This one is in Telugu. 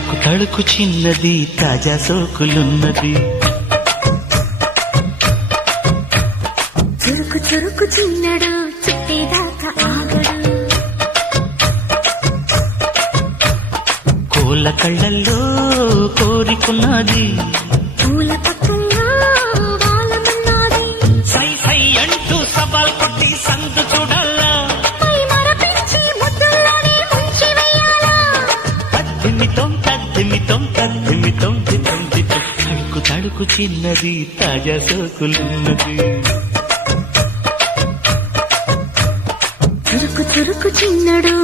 తళుకు తళుకు చిన్నది తాజా సోకులున్నది. చురుకు చురుకు చిన్నడు చుట్టేదాకా ఆగడు. కోళ్ళ కళ్ళల్లో కోరికున్నది. పూల పక్కల్లో వాలమన్నది. సై సై అంటూ సవాల్ కొట్టి సందు చూడాలా. పై మరపించి ముద్దుల్లోనే ముంచి వెయ్యాలా. తద్దిమితం తద్దిమితం తద్దిమితం దితం దితం. తడుకు తడుకు చిన్నది తాజా సోకులున్నది. చురుకు చురుకు చిన్నడు